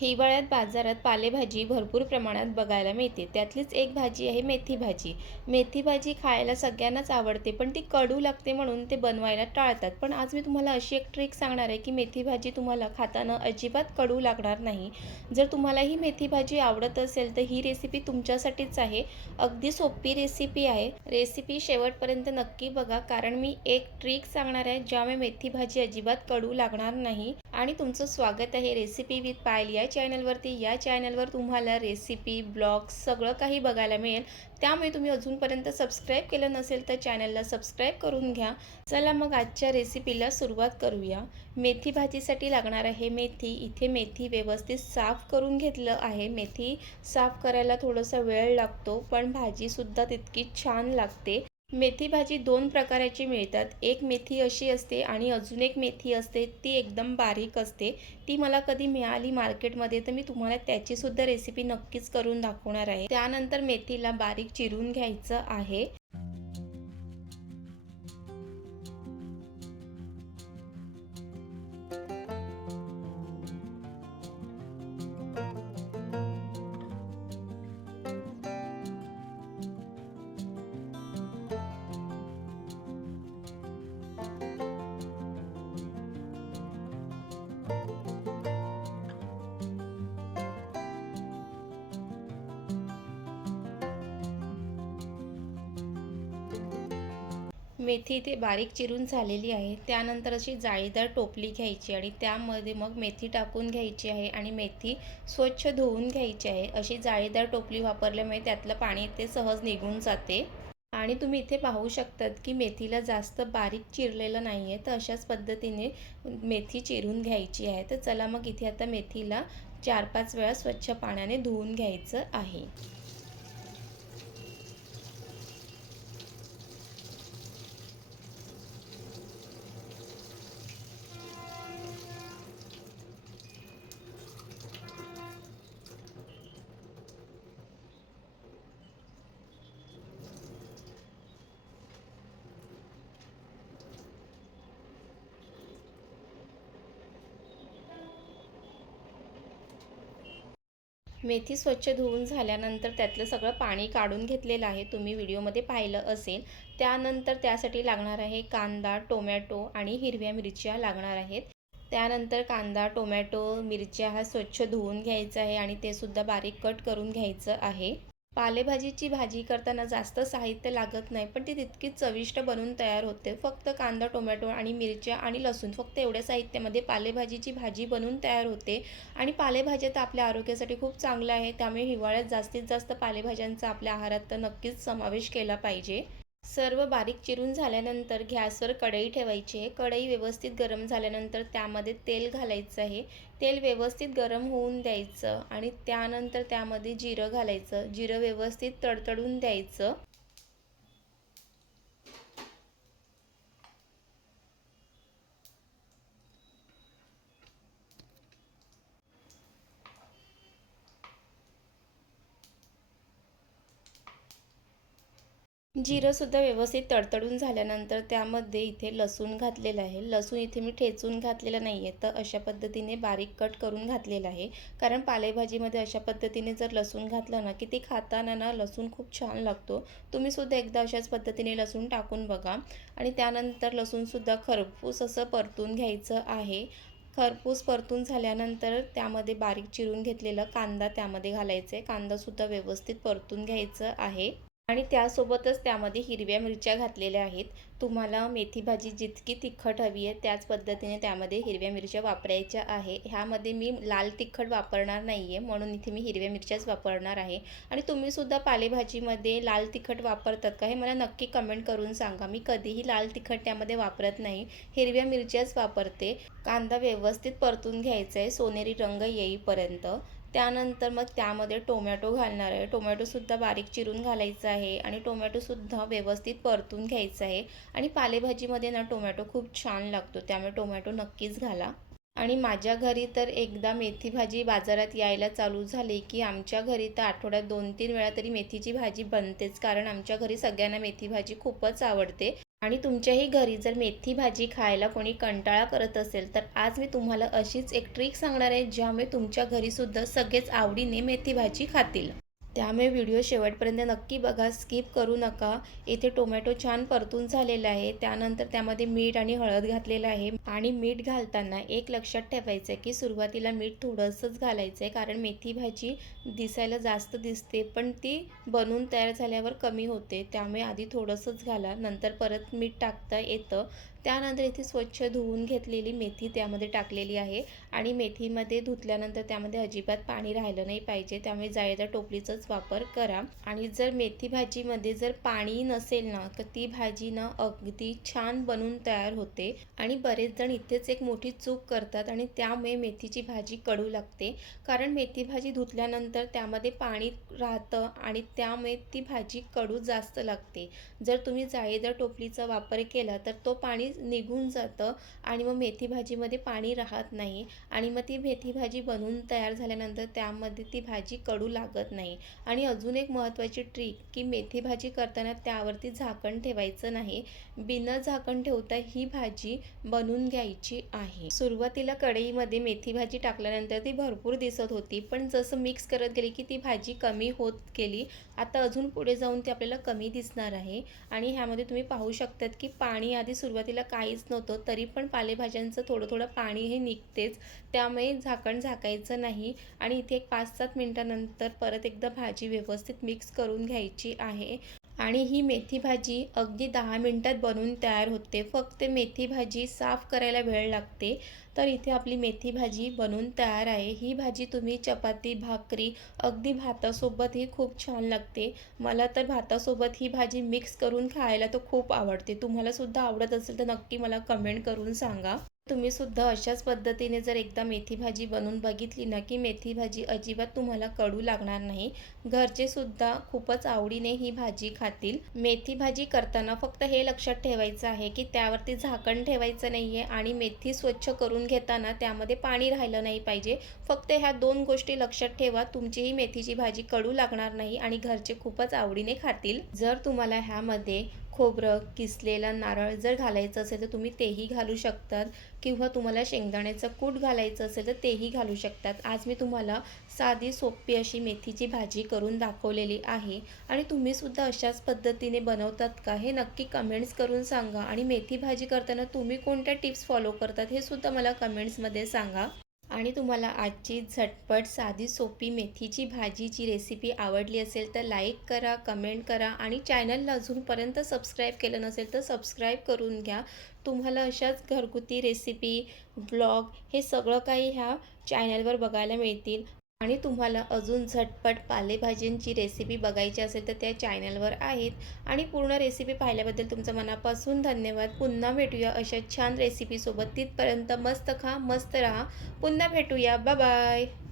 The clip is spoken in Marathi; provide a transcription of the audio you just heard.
हिवाळ्यात बाजारात पालेभाजी भरपूर प्रमाणात बघायला मिळते. त्यातलीच एक भाजी आहे मेथी भाजी. मेथी भाजी खायला सगळ्यांनाच आवडते, पण ती कडू लागते म्हणून ते बनवायला टाळतात. पण आज मी तुम्हाला अशी एक ट्रिक सांगणार आहे, की मेथी भाजी तुम्हाला खाताना अजिबात कडू लागणार नाही. जर तुम्हाला ही मेथी भाजी आवडत असेल, तर ही रेसिपी तुमच्यासाठीच आहे. अगदी सोपी रेसिपी आहे. रेसिपी शेवटपर्यंत नक्की बघा, कारण मी एक ट्रिक सांगणार आहे, ज्यामुळे मेथी भाजी अजिबात कडू लागणार नाही. आणि तुमचं स्वागत आहे रेसिपी विथ पायल या चॅनलवरती. या चॅनलवर तुम्हाला रेसिपी, ब्लॉग्स सगळं काही बघायला मिळेल. त्यामुळे तुम्ही अजूनपर्यंत सबस्क्राईब केलं नसेल तर चॅनलला सबस्क्राईब करून घ्या. चला मग आजच्या रेसिपीला सुरुवात करूया. मेथी भाजीसाठी लागणार आहे मेथी. इथे मेथी व्यवस्थित साफ करून घेतलं आहे. मेथी साफ करायला थोडासा वेळ लागतो, पण भाजीसुद्धा तितकीच छान लागते. मेथी भाजी दोन प्रकाराची मिळतात. एक मेथी अशी असते आणि अजून एक मेथी असते, ती एकदम बारीक असते. ती मला कधी मिळाली मार्केटमध्ये तर मी तुम्हाला त्याचीसुद्धा रेसिपी नक्कीच करून दाखवणार आहे. त्यानंतर मेथीला बारीक चिरून घ्यायचं आहे. मेथी इथे बारीक चिरून झालेली आहे. त्यानंतर अशी जाळीदार टोपली घ्यायची आणि त्यामध्ये मग मेथी टाकून घ्यायची आहे आणि मेथी स्वच्छ धुवून घ्यायची आहे. अशी जाळीदार टोपली वापरल्यामुळे त्यातलं पाणी इथे सहज निघून जाते. आणि तुम्ही इथे पाहू शकतात की मेथीला जास्त बारीक चिरलेलं नाही आहे, तर अशाच पद्धतीने मेथी चिरून घ्यायची आहे. तर चला मग इथे आता मेथीला 4-5 वेळा स्वच्छ पाण्याने धुवून घ्यायचं आहे. मेथी स्वच्छ धुवून झाल्यानंतर त्यातलं सगळं पाणी काढून घेतलेलं आहे. तुम्ही व्हिडिओमध्ये पाहिलं असेल. त्यानंतर त्यासाठी लागणार आहे कांदा, टोमॅटो आणि हिरव्या मिरच्या लागणार आहेत. त्यानंतर कांदा, टोमॅटो, मिरच्या हा स्वच्छ धुवून घ्यायचा आहे आणि ते सुद्धा बारीक कट करून घ्यायचं आहे. पालेभाजीची भाजी करताना जास्त साहित्य लागत नाही, पण ती तितकीच चविष्ट बनून तयार होते. फक्त कांदा, टोमॅटो आणि मिरच्या आणि लसूण, फक्त एवढ्या साहित्यामध्ये पालेभाजीची भाजी बनून तयार होते. आणि पालेभाज्या तर आपल्या आरोग्यासाठी खूप चांगल्या आहे. त्यामुळे हिवाळ्यात जास्तीत जास्त पालेभाज्यांचा आपल्या आहारात तर नक्कीच समावेश केला पाहिजे. सर्व बारीक चिरून झाल्यानंतर गॅसवर कढई ठेवायची आहे. कढई व्यवस्थित गरम झाल्यानंतर त्यामध्ये तेल घालायचं आहे. तेल व्यवस्थित गरम होऊन द्यायचं आणि त्यानंतर त्यामध्ये जिरं घालायचं. जिरं व्यवस्थित तडतडून द्यायचं. जिरंसुद्धा व्यवस्थित तडतडून झाल्यानंतर त्यामध्ये इथे लसूण घातलेलं आहे. लसूण इथे मी ठेचून घातलेलं नाही आहे, तर अशा पद्धतीने बारीक कट करून घातलेलं आहे. कारण पालेभाजीमध्ये अशा पद्धतीने जर लसूण घातलं ना, की ती खाताना ना लसूण खूप छान लागतो. तुम्हीसुद्धा एकदा अशाच पद्धतीने लसूण टाकून बघा. आणि त्यानंतर लसूणसुद्धा खरपूस असं परतून घ्यायचं आहे. खरपूस परतून झाल्यानंतर त्यामध्ये बारीक चिरून घेतलेला कांदा त्यामध्ये घालायचा आहे. कांदासुद्धा व्यवस्थित परतून घ्यायचं आहे. आणि त्यासोबतच त्यामध्ये हिरव्या मिरच्या घातलेल्या आहेत. तुम्हाला मेथी भाजी जितकी तिखट हवी आहे त्याच पद्धतीने त्यामध्ये हिरव्या मिरच्या वापरायच्या आहे. ह्यामध्ये मी लाल तिखट वापरणार नाही आहे, म्हणून इथे मी हिरव्या मिरच्याच वापरणार आहे. आणि तुम्हीसुद्धा पालेभाजीमध्ये लाल तिखट वापरतात का, हे मला नक्की कमेंट करून सांगा. मी कधीही लाल तिखट त्यामध्ये वापरत नाही, हिरव्या मिरच्याच वापरते. कांदा व्यवस्थित परतून घ्यायचा आहे सोनेरी रंग येईपर्यंत. त्यानंतर मग त्यामध्ये टोमॅटो घालणार आहे. टोमॅटोसुद्धा बारीक चिरून घालायचा आहे आणि टोमॅटोसुद्धा व्यवस्थित परतून घ्यायचा आहे. आणि पालेभाजीमध्ये ना टोमॅटो खूप छान लागतो, त्यामुळे टोमॅटो नक्कीच घाला. आणि माझ्या घरी तर एकदा मेथी भाजी बाजारात यायला चालू झाली, की आमच्या घरी तर आठवड्यात 2-3 वेळा तरी मेथीची भाजी बनतेच. कारण आमच्या घरी सगळ्यांना मेथी भाजी खूपच आवडते. आणि तुमच्याही घरी जर मेथी भाजी खायला कोणी कंटाळा करत असेल, तर आज मी तुम्हाला अशीच एक ट्रिक सांगणार आहे, ज्यामुळे तुमच्या घरीसुद्धा सगळेच आवडीने मेथी भाजी खातील. त्यामुळे व्हिडिओ शेवटपर्यंत नक्की बघा, स्किप करू नका. इथे टोमॅटो छान परतून झालेला आहे. त्यानंतर त्यामध्ये मीठ आणि हळद घातलेलं आहे आणि मीठ घालताना एक लक्षात ठेवायचं आहे, की सुरुवातीला मीठ थोडंसंच घालायचं आहे, कारण मेथी भाजी दिसायला जास्त दिसते, पण ती बनवून तयार झाल्यावर कमी होते. त्यामुळे आधी थोडंसंच घाला, नंतर परत मीठ टाकता येतं. त्यानंतर इथे स्वच्छ धुवून घेतलेली मेथी त्यामध्ये टाकलेली आहे आणि मेथीमध्ये धुतल्यानंतर त्यामध्ये अजिबात पाणी राहिलं नाही पाहिजे, त्यामुळे जाळीदार टोपलीचाच वापर करा. आणि जर मेथी भाजीमध्ये जर पाणी नसेल ना, तर ती भाजी ना अगदी छान बनून तयार होते. आणि बरेच जण इथेच एक मोठी चूक करतात आणि त्यामुळे मेथीची भाजी कडू लागते, कारण मेथी भाजी धुतल्यानंतर त्यामध्ये पाणी राहतं आणि त्यामुळे ती भाजी कडू जास्त लागते. जर तुम्ही जाळीदार टोपलीचा वापर केला तर तो पाणी निघून जातं आणि मग मेथी भाजीमध्ये पाणी राहत नाही आणि मग ती मेथी भाजी बनवून तयार झाल्यानंतर त्यामध्ये ती भाजी कडू लागत नाही. आणि अजून एक महत्त्वाची ट्रिक, की मेथी भाजी करताना त्यावरती झाकण ठेवायचं नाही. बिना झाकण ठेवता ही भाजी बनवून घ्यायची आहे. सुरुवातीला कढईमध्ये मेथी भाजी टाकल्यानंतर ती भरपूर दिसत होती, पण जसं मिक्स करत गेली की ती भाजी कमी होत गेली. आता अजून पुढे जाऊन ती आपल्याला कमी दिसणार आहे. आणि ह्यामध्ये तुम्ही पाहू शकतात, की पाणी आधी सुरुवातीला काहीच नव्हतं, तरी पण पालेभाज्यांचं थोडं थोडं पाणी हे निघतेच. त्यामुळे झाकण झाकायचं नाही आणि इथे एक 5-7 मिनिटानंतर परत एकदा भाजी व्यवस्थित मिक्स करून घ्यायची आहे. आणि ही मेथी भाजी अगदी 10 मिनिटात बनवून तयार होते. फक्त मेथी भाजी साफ करायला वेळ लागते. तर इथे आपली मेथी भाजी बनवून तयार आहे. ही भाजी तुम्ही चपाती, भाकरी, अगदी भातासोबतही खूप छान लागते. मला तर भातासोबत ही भाजी मिक्स करून खायला तर खूप आवडते. तुम्हाला सुद्धा आवडत असेल तर नक्की मला कमेंट करून सांगा. तुम्ही सुद्धा अशाच पद्धतीने जर एकदा मेथी भाजी बनवून बघितली ना, की मेथी भाजी अजिबात तुम्हाला कडू लागणार नाही. घरचे सुद्धा खूपच आवडीने ही भाजी खातील. मेथी भाजी करताना फक्त हे लक्षात ठेवायचं आहे, की त्यावरती झाकण ठेवायचं नाहीये आणि मेथी स्वच्छ करून घेताना त्यामध्ये पाणी राहिलं नाही पाहिजे. फक्त ह्या 2 गोष्टी लक्षात ठेवा. तुमची ही मेथीची भाजी कडू लागणार नाही आणि घरचे खूपच आवडीने खातील. जर तुम्हाला ह्यामध्ये खोबरं, किसलेला नारळ जर घालायचं असेल तर तुम्ही तेही घालू शकतात किंवा तुम्हाला शेंगदाण्याचं कूट घालायचं असेल तर तेही घालू शकतात. आज मी तुम्हाला साधी सोपी अशी मेथीची भाजी करून दाखवलेली आहे आणि तुम्हीसुद्धा अशाच पद्धतीने बनवतात का, हे नक्की कमेंट्स करून सांगा. आणि मेथी भाजी करताना तुम्ही कोणत्या टिप्स फॉलो करतात हे सुद्धा मला कमेंट्समध्ये सांगा. आणि तुम्हाला आजची झटपट साधी सोपी मेथीची भाजीची रेसिपी आवडली असेल तर लाईक करा, कमेंट करा आणि चॅनलला अजूनपर्यंत सबस्क्राईब केलं नसेल तर सबस्क्राईब करून घ्या. तुम्हाला अशाच घरगुती रेसिपी, ब्लॉग हे सगळं काही ह्या चॅनलवर बघायला मिळतील. आणि तुम्हाला अजून झटपट पालेभाज्यांची रेसिपी बघायची असेल तर त्या चॅनलवर आहेत. आणि पूर्ण रेसिपी पाहिल्याबद्दल तुमचं मनापासून धन्यवाद. पुन्हा भेटूया अशा छान रेसिपीसोबत. तिथपर्यंत मस्त खा, मस्त राहा. पुन्हा भेटूया. Bye bye.